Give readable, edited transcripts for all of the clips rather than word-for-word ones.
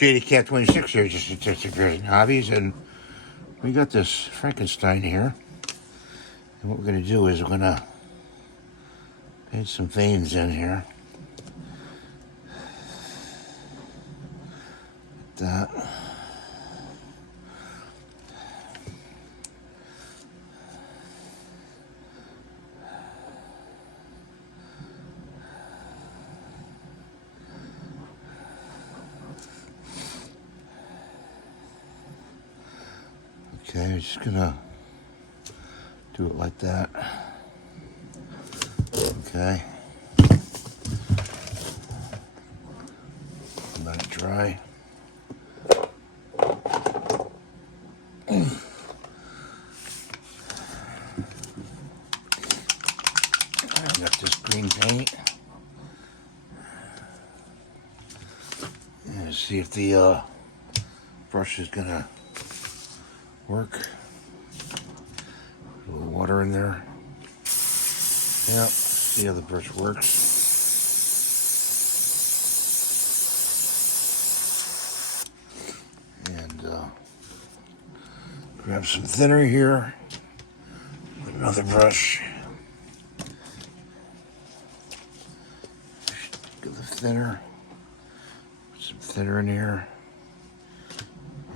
Shady Cat 26 here, just Statistic Vision Hobbies, and we got this Frankenstein here. And what we're going to do is we're going to paint some veins in here. Like that. Okay, we're just gonna do it like that. Okay. Let it dry. I got this green paint. And see if the brush is gonna work. A little water in there. Yep, see how the brush works. And grab some thinner here. With another brush. Get the thinner. Put some thinner in here.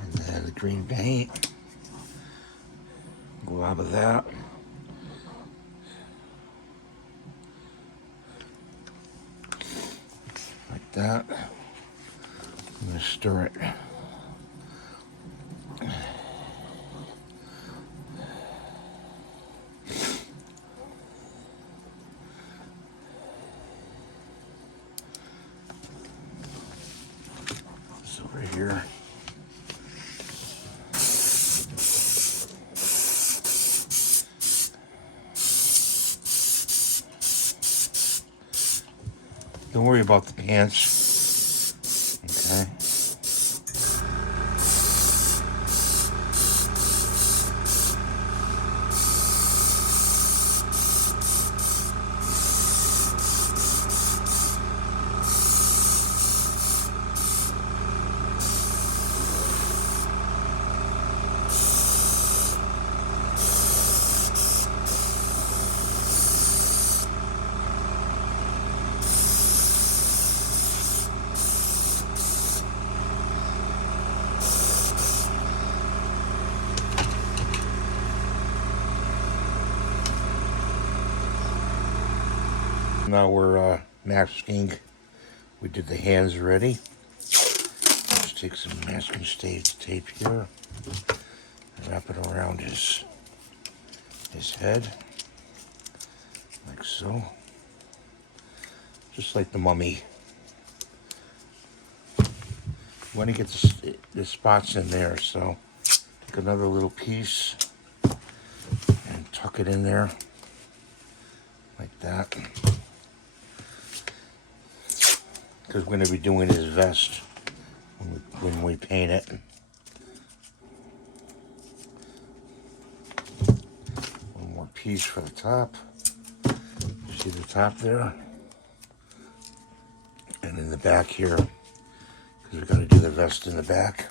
And then the green paint. Glob of that. Like that. I'm going to stir it. This over here. Don't worry about the pants. Okay. Now we're masking. We did the hands already. Let's take some masking tape here and wrap it around his head, like so. Just like the mummy. You want to get the spots in there, so take another little piece and tuck it in there, like that. Because we're going to be doing his vest when we paint it. One more piece for the top. See the top there? And in the back here, because we're going to do the vest in the back.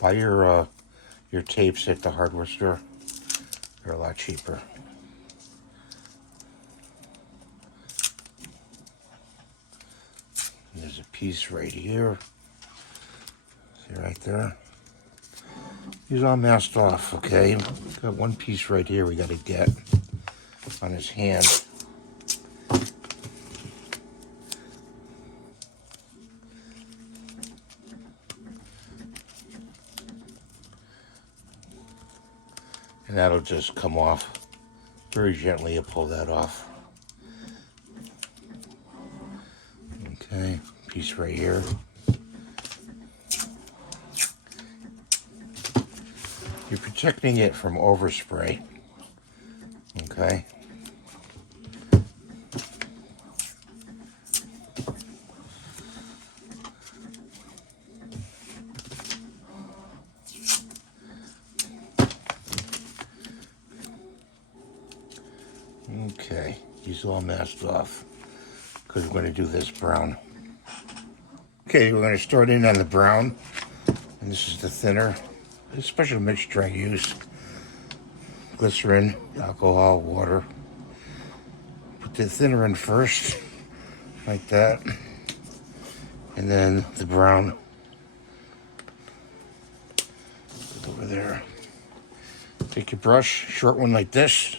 Buy your tapes at the hardware store. They're a lot cheaper. There's a piece right here. See right there? He's all masked off, okay? Got one piece right here we gotta get on his hand. And that'll just come off. Very gently, you pull that off. Okay, piece right here. You're protecting it from overspray. Okay. Okay, he's all masked off. because we're going to do this brown. Okay, we're going to start in on the brown, and this is the thinner. It's a special mixture I use. Glycerin, alcohol, water. Put the thinner in first, like that, and then the brown over there. Take your brush, short one like this,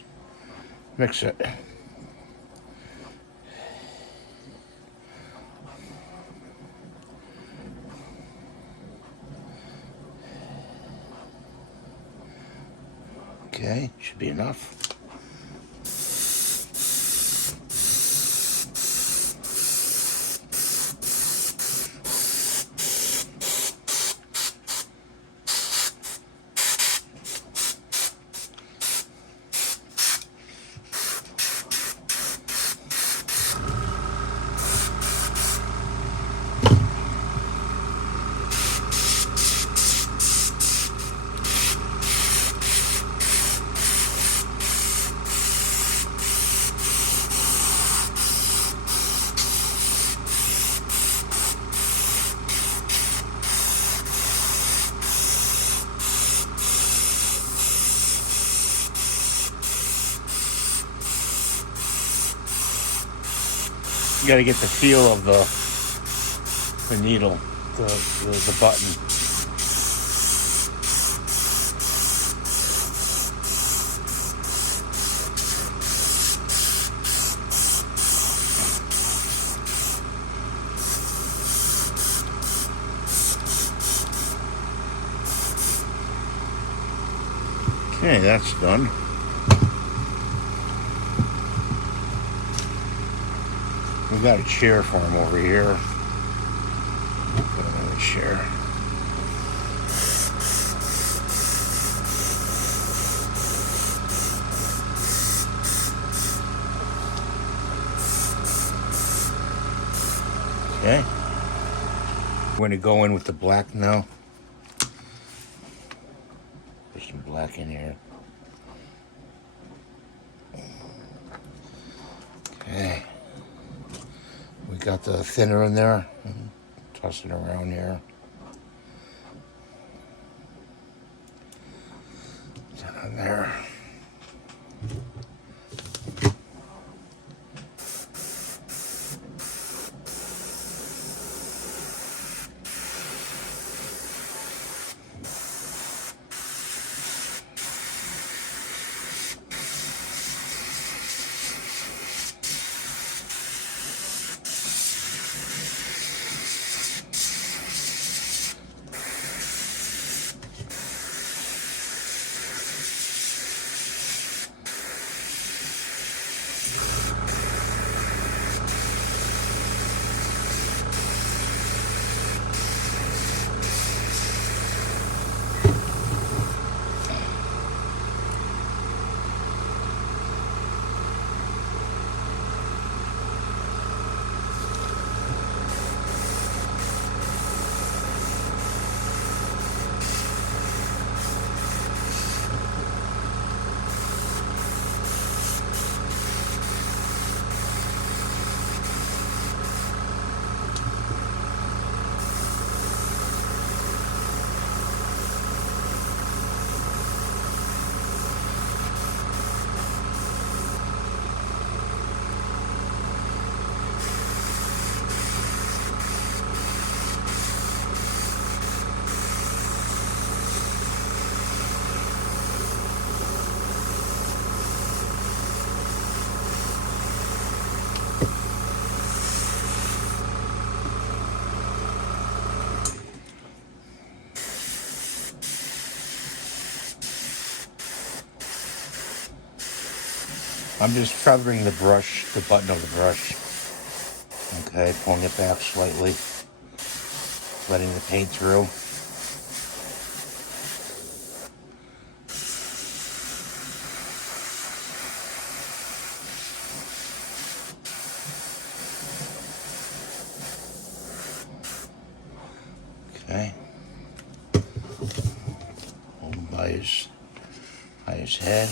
mix it. Okay, should be enough. You got to get the feel of the needle, the button. Okay, that's done. We got a chair for him over here. Put another chair. Okay. We're going to go in with the black now. Put some black in here. Okay. We got the thinner in there. Toss it around here. Down there. I'm just covering the brush, the button of the brush. Okay, pulling it back slightly, letting the paint through. Okay. Hold him by his head.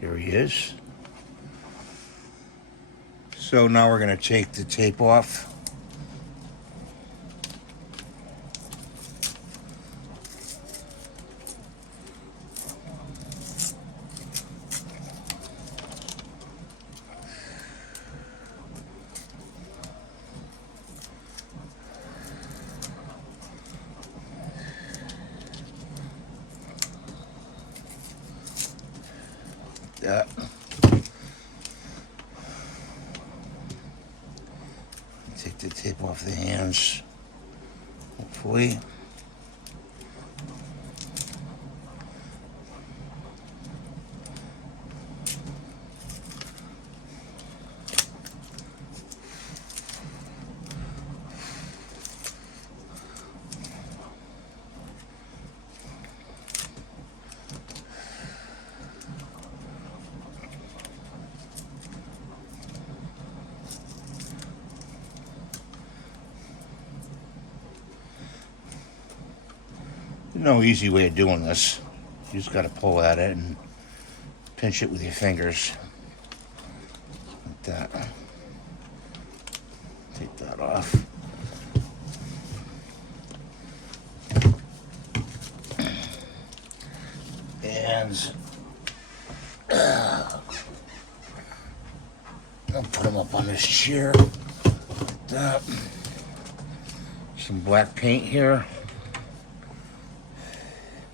Here he is. So now we're going to take the tape off. That. Take the tape off the hands, hopefully. There's no easy way of doing this. You just got to pull at it and pinch it with your fingers. Like that. Take that off. And I'll put them up on this chair. Like that. Some black paint here.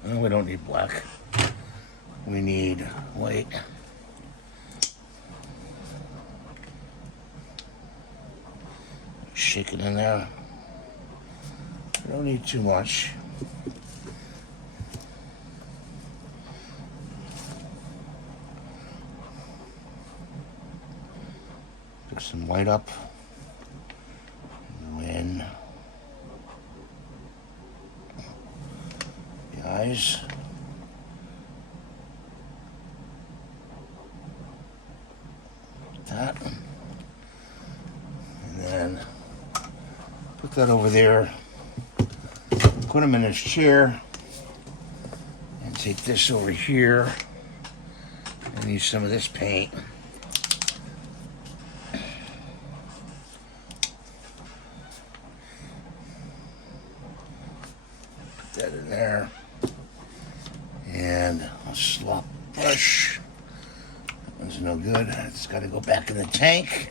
No, we don't need black. We need white. Shake it in there. We don't need too much. Pick some white up. Win. The eyes. That. And then put that over there. Put him in his chair. And take this over here. I need some of this paint. Put that in there. And a slop brush. That one's no good. It's got to go back in the tank.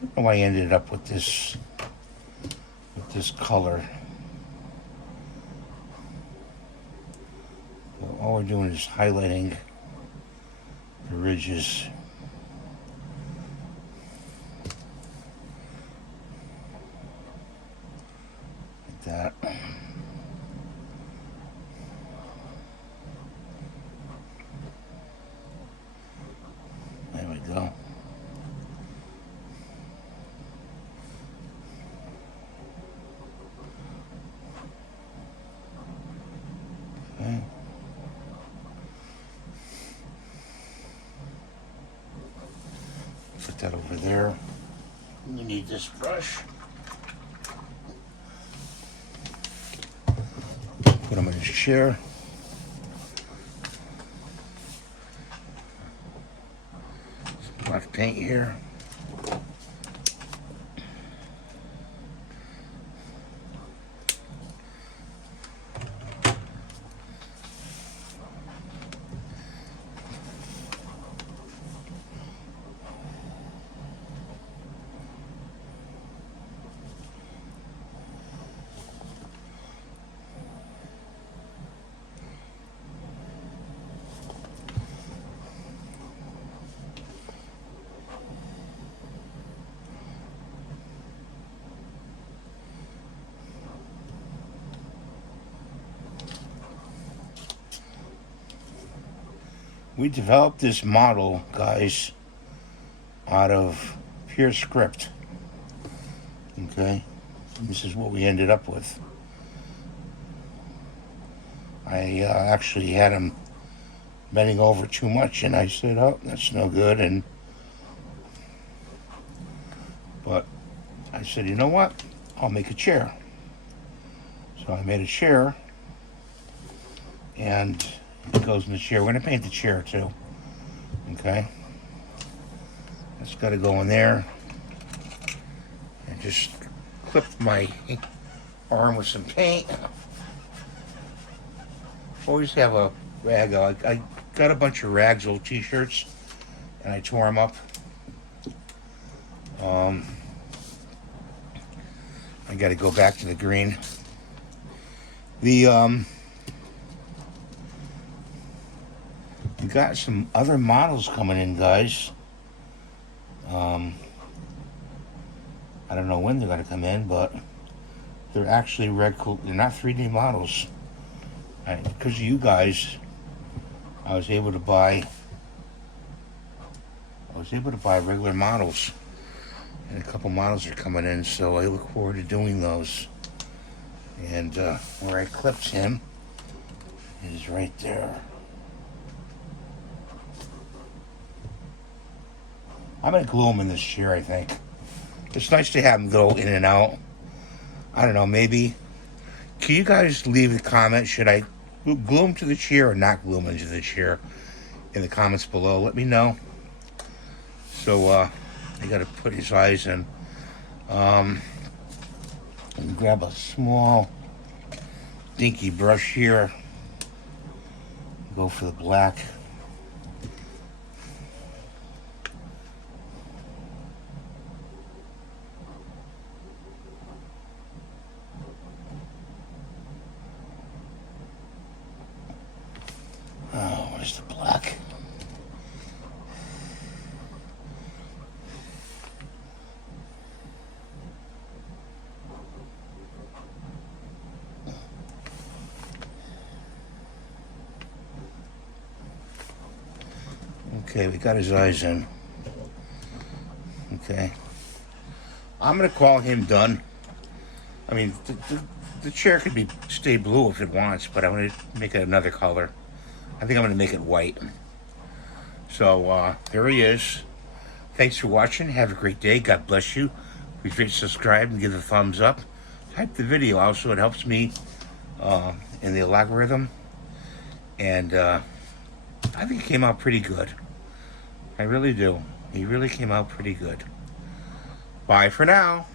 I don't know why I ended up with this color. Well, all we're doing is highlighting the ridges. Like that. There we go. Okay. Put that over there. We need this brush. Put him in his chair. Some black paint here. We developed this model, guys, out of pure script. Okay, this is what we ended up with. I actually had him bending over too much, and I said, oh, that's no good. But I said, you know what, I'll make a chair. So I made a chair, and it goes in the chair. We're going to paint the chair too. Okay, it's got to go in there. And just clip my arm with some paint. Always have a rag. I got a bunch of rags, old t-shirts, and I tore them up. I got to go back to the green. We got some other models coming in, guys. I don't know when they're going to come in, but they're actually they're not 3D models. Because of you guys, I was able to buy regular models, and a couple models are coming in, so I look forward to doing those. And where I clipped him is right there. I'm gonna glue him in this chair, I think. It's nice to have him go in and out. I don't know, maybe. Can you guys leave a comment? Should I glue him to the chair or not glue him into the chair? In the comments below, let me know. So I gotta put his eyes in. And grab a small dinky brush here. Go for the black. Oh, where's the black? Okay, we got his eyes in. Okay. I'm going to call him done. I mean, the chair could stay blue if it wants, but I'm going to make it another color. I think I'm going to make it white. So, there he is. Thanks for watching. Have a great day. God bless you. Please rate, subscribe, and give a thumbs up. Type the video out so it helps me in the algorithm. And I think it came out pretty good. I really do. He really came out pretty good. Bye for now.